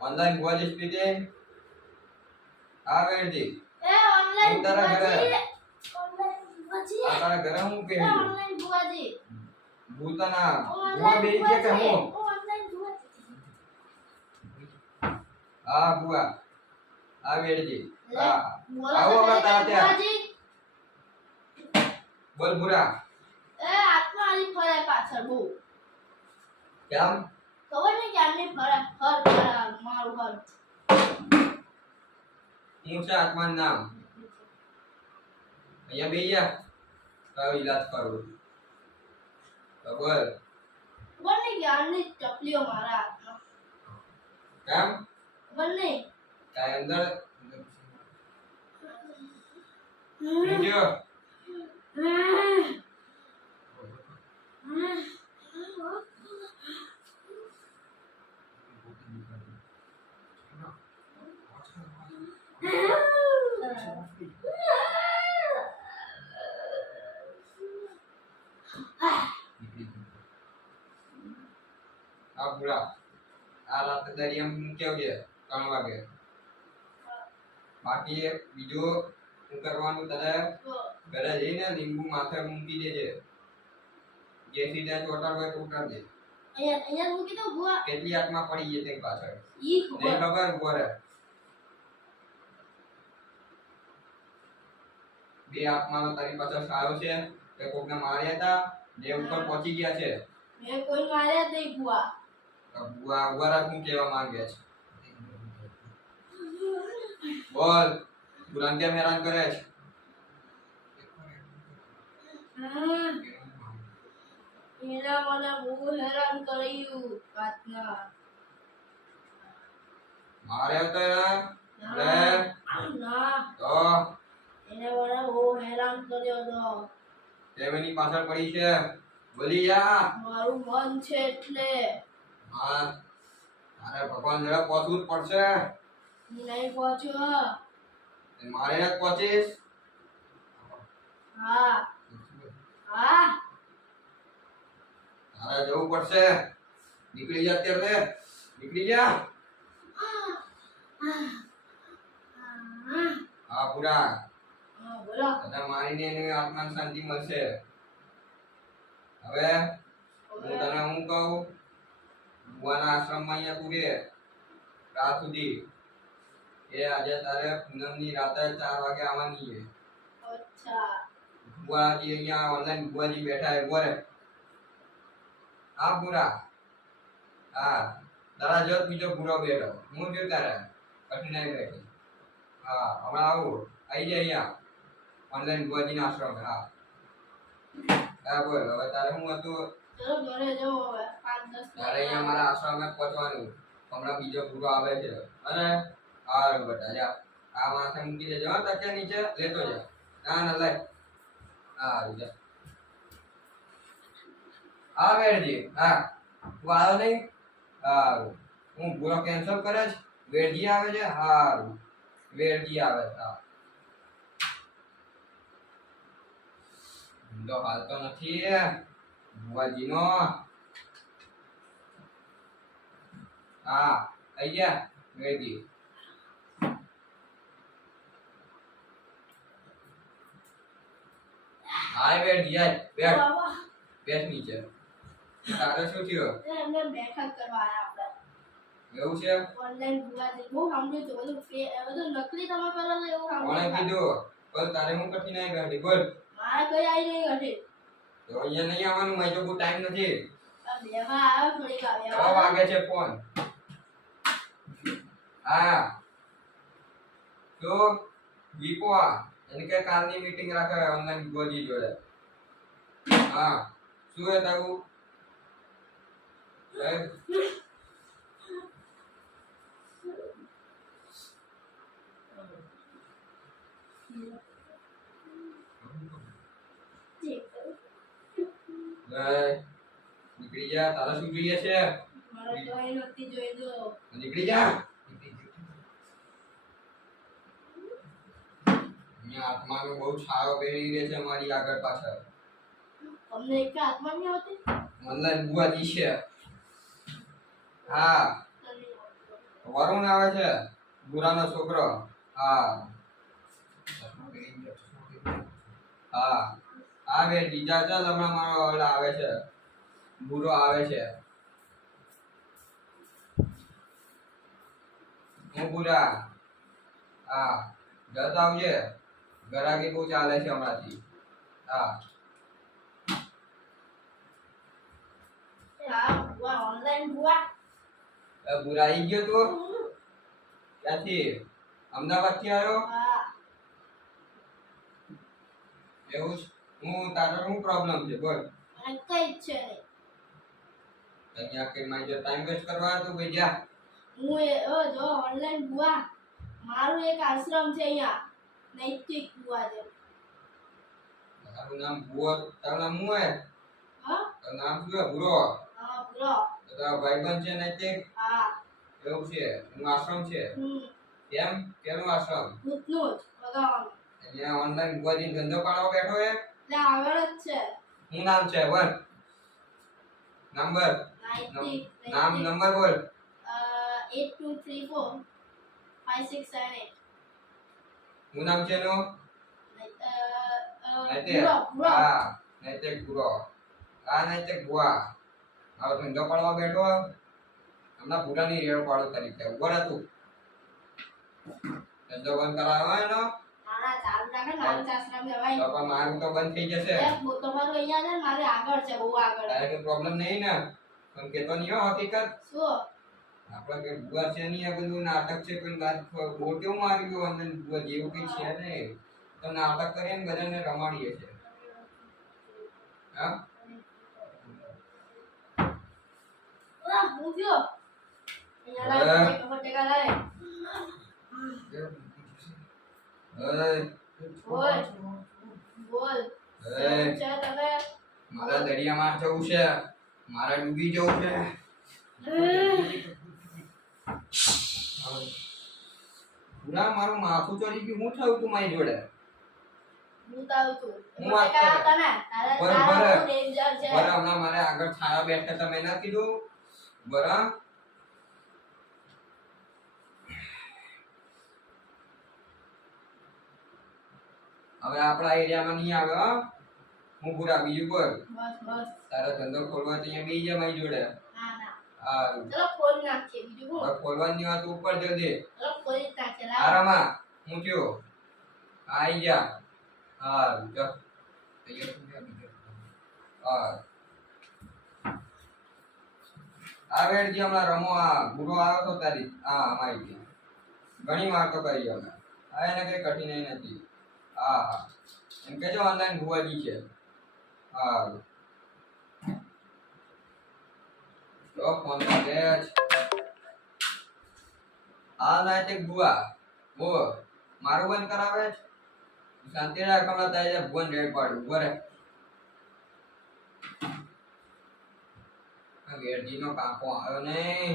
Online ભુવાજી speaking. આ વેરજી એ online હું તારા ઘરે ઓનલાઈન ભુવાજી આ તારા ઘરે હું કે ઓનલાઈન ભુવાજી ભૂતના ભુવા બેઈ છે કે હું ઓનલાઈન ભુવાજી આ ભુવા આ વેરજી હા બોલો આવો તો હવે તારા ત્યાં ભુવાજી બોલ ભુરા એ આત્મા આલી ફરે પાછળ બહુ કેમ ખબર નહીં કે આમને ફરે મારું ઘર હું છે આત્માનું નામ અહીંયા બેઈ જા કયો ઈલાજ કરું તો બોલ ખબર નહીં કે આમની ચપલીઓ મારા હાથમાં કેમ ખબર નહીં કાય અંદર વિડિયો આ પૂરા આ રાત દરિયામાં કેવું છે 3 વાગે બાકી બીજો શું કરવાનું તારે ઘરે જઈને લીંબુ માથે મૂકી દેજે જે સીધા ચોટાડ હોય તો ઉતાર દે અહીંયા મૂકી દો ભુવા કેટલી આત્મા પડી છે તે પાછળ ઈ નહીં ખબર ખબર ઉભો રહે બે આત્માનો તારી પાછળ સારો છે તે કોકને માર્યા હતા જે ઉપર પહોંચી ગયા છે મેં કોઈ માર્યા જ નહીં ભુવા બુઆ ઉભા હું કહેવા માંગે છે બોલ બુરાન કેમ હેરાન કરે છે એના મને બહુ હેરાન કર્યું રાતના મારે તો એના લે ના તો એને મને બહુ હેરાન કર્યો તો તેની પાછળ પડી છે બોલી જા મારું મન છે એટલે હા અરે ભગવાન જરા પહોંચવું જ પડશે હું નહીં પહોંચ્યો મારે જ પહોંચીશ હા હા તારે જવું પડશે નીકળી જા અત્યારે નીકળી જા હા પૂરા બોલો તને મારીને એની આત્માને શાંતિ મળશે હવે હું તને હું કહું ભુવાના આશ્રમમાં અહીંયા તું રે રાત સુધી એ આજે તારે પૂનમની રાતે 4 વાગે આવવાની છે અચ્છા ભુવાજી અહીંયા ઓનલાઈન ભુવાજી બેઠા હે બોરે હા પૂરા હા તારા જોત બીજો પૂરો બેઠો હું જો તારા કઠિનાઈ બેઠી હા હમણાં આવું આવી જાય અહીંયા ઓનલાઈન ભુવાજીના આશ્રમ હા હા બોલ હવે તારે હું હતું ચલો ઘરે જાઓ હવે 5-10 તારે અહીંયા મારા આશ્રમે પહોંચવાનું હમણાં બીજો પૂરો આવે છે અને આ બેટા જા આ માથે મૂકી દેજો હા તકે નીચે લેતો જા ના ના લઈ હા જા આ વેરજી હા તું આવ્યો નહીં હારું હું પૂરો કેન્સલ કરે છે વેરજી આવે છે હારું વેરજી આવે હા તો હાલતો નથી ભુવાજીનો હા આઈ ગયા વેરજી હાય વેરજી આય બેઠ બાબા બેઠ નીચે તારે શું થયું એમને બેઠક કરવા આયા આપણે એવું છે ઓનલાઈન ભુવાજી બહુ સાંભળ્યું તો બધું નકલી તમે કરો છો એવું કોણે સાંભળ્યું કીધું બોલ તારે હું કઠિનાઈ ગાડી બોલ મારે કઈ આવી નહીં ઘટે તો અહીંયા નહીં આવવાનું મારી તો કોઈ ટાઈમ નથી આ બેમાં આવ્યો થોડીક 6 આવ્યા વાગે છે ફોન હા તો વિપો એને કે કાલની મીટિંગ રાખે ઓનલાઈન ગોજી જોડે હા શું હે તારું નીકળી જા તારા શું જોઈએ છે મારે કઈ નથી જોઈ દો નીકળી જા અહીંયા આત્માનો બહુ છાયો પહેરી રહે છે મારી આગળ પાછળ તમને એક હાથમાં નહીં આવતી ઓનલાઈન બુવાજી છે હા વરુણ આવે છે બુરાનો છોકરો. હા હા આવે બીજા ચાલ હમણાં મારો ઓલા આવે છે બુરો આવે છે. હું બુરા. હા જલ્દ આવજે ગરાગી બહુ ચાલે છે હમણાંથી. હા હા બુઆ ઓનલાઈન બુઆ બુરા આવી ગયો તું ક્યાંથી? અમદાવાદ થી આવ્યો? હા એવું છે? હું તારો શું પ્રોબ્લેમ છે બોલ? અને કઈ જ છે નહીં અહીંયા કે માં જો ટાઈમ વેસ્ટ કરવા તું ભાઈ જા. હું જો ઓનલાઈન બુઆ મારું એક આશ્રમ છે અહીંયા નૈતિક બુઆ છે. તારું નામ બુરો તારું નામ શું હે? હા તારું નામ શું હે? બુરો. હા બુરો. તો તારો ભાઈબંધ છે નૈતિક? હા એવું છે એનું આશ્રમ છે. કેમ કેનું આશ્રમ? ભૂતનું જ ભગાવાનું. અહીંયા ઓનલાઈન બુઆજી ધંધો પાડવા બેઠો હે? એટલે આગળ જ છે. શું નામ છે બોલ? નંબર નૈતિક નામ નંબર બોલ. 8234 5678 શું નામ છે એનું? નૈતિક. બુરો બુરો. હા નૈતિક બુરો. આ નૈતિક બુઆ આવો ધંધો પાડવા બેઠો હમણાં બુરાની રેડ પાડો તરીકે ઉભો રહે તું. ધંધો બંધ કરાવવાનો એનો નાના ચાલુ રાખે મારું આશ્રમ જવાય. તો પણ મારું તો બંધ થઈ જશે. તમારું અહીંયા છે મારે આગળ છે બહુ આગળ. તારે કોઈ પ્રોબ્લેમ નહીં ને? પણ કેતો નહીં હો હકીકત. શું આપણે કે બુઆ છે નહીં આ બધું નાટક છે કોઈ વાત મોટું મારી ગયું અંદર બુઆ જેવું કઈ છે નહીં. તો નાટક કરીને બધાને રમાડીએ છે. હા હું ગયો અહીંયા લાવ ખબર ટેકા લાવે. બોલ બોલ છે તમે મારા દરિયામાં જવું છે મારે ડૂબી જવું છે. પૂરા મારું માથું ચડી ગયું હું થયું તું મારી જોડે? હું તાવ છું હું વાત ટેકા કરું. તને તારે બરાબર. તારા ડેન્જર છે. બરાબર હમણાં મારે આગળ છાયા બેઠા તમે ના કીધું બરાબર. હવે આપણા એરિયામાં નહીં આવે હો. હું પૂરા બીજું બોલ. બસ બસ તારા ધંધો ખોલવા તો અહીંયા બેસી જા મારી જોડે. ના ના હારું. ચલો ખોલી નાખીએ બીજું હવે શું. ખોલવાની વાત ઉપર જલ્દી. ચલો ખોલી જ નાખીએ લાવ. આરામાં હું થયો આઈ જા. હારું ચાલ તૈયાર થઈ જા બીજો. હા આ વેડજી હમણાં રમો આ ગુરો આવ્યો તો તારી હા અમારી ત્યાં ઘણી વાર તો કરી અમે આ એને કઈ કઠિનાઈ નથી. હા હા એમ કેજો ઓનલાઈન ભુવાજી છે. હા તો ફોન કરે જ આ નૈતિક ભુવા બો મારું બંધ કરાવે છે. શાંતિ રાખ હમણાં તારી ભુવન રેડ પાડું બરે. વેરજી નો કાકો આવ્યો નહીં.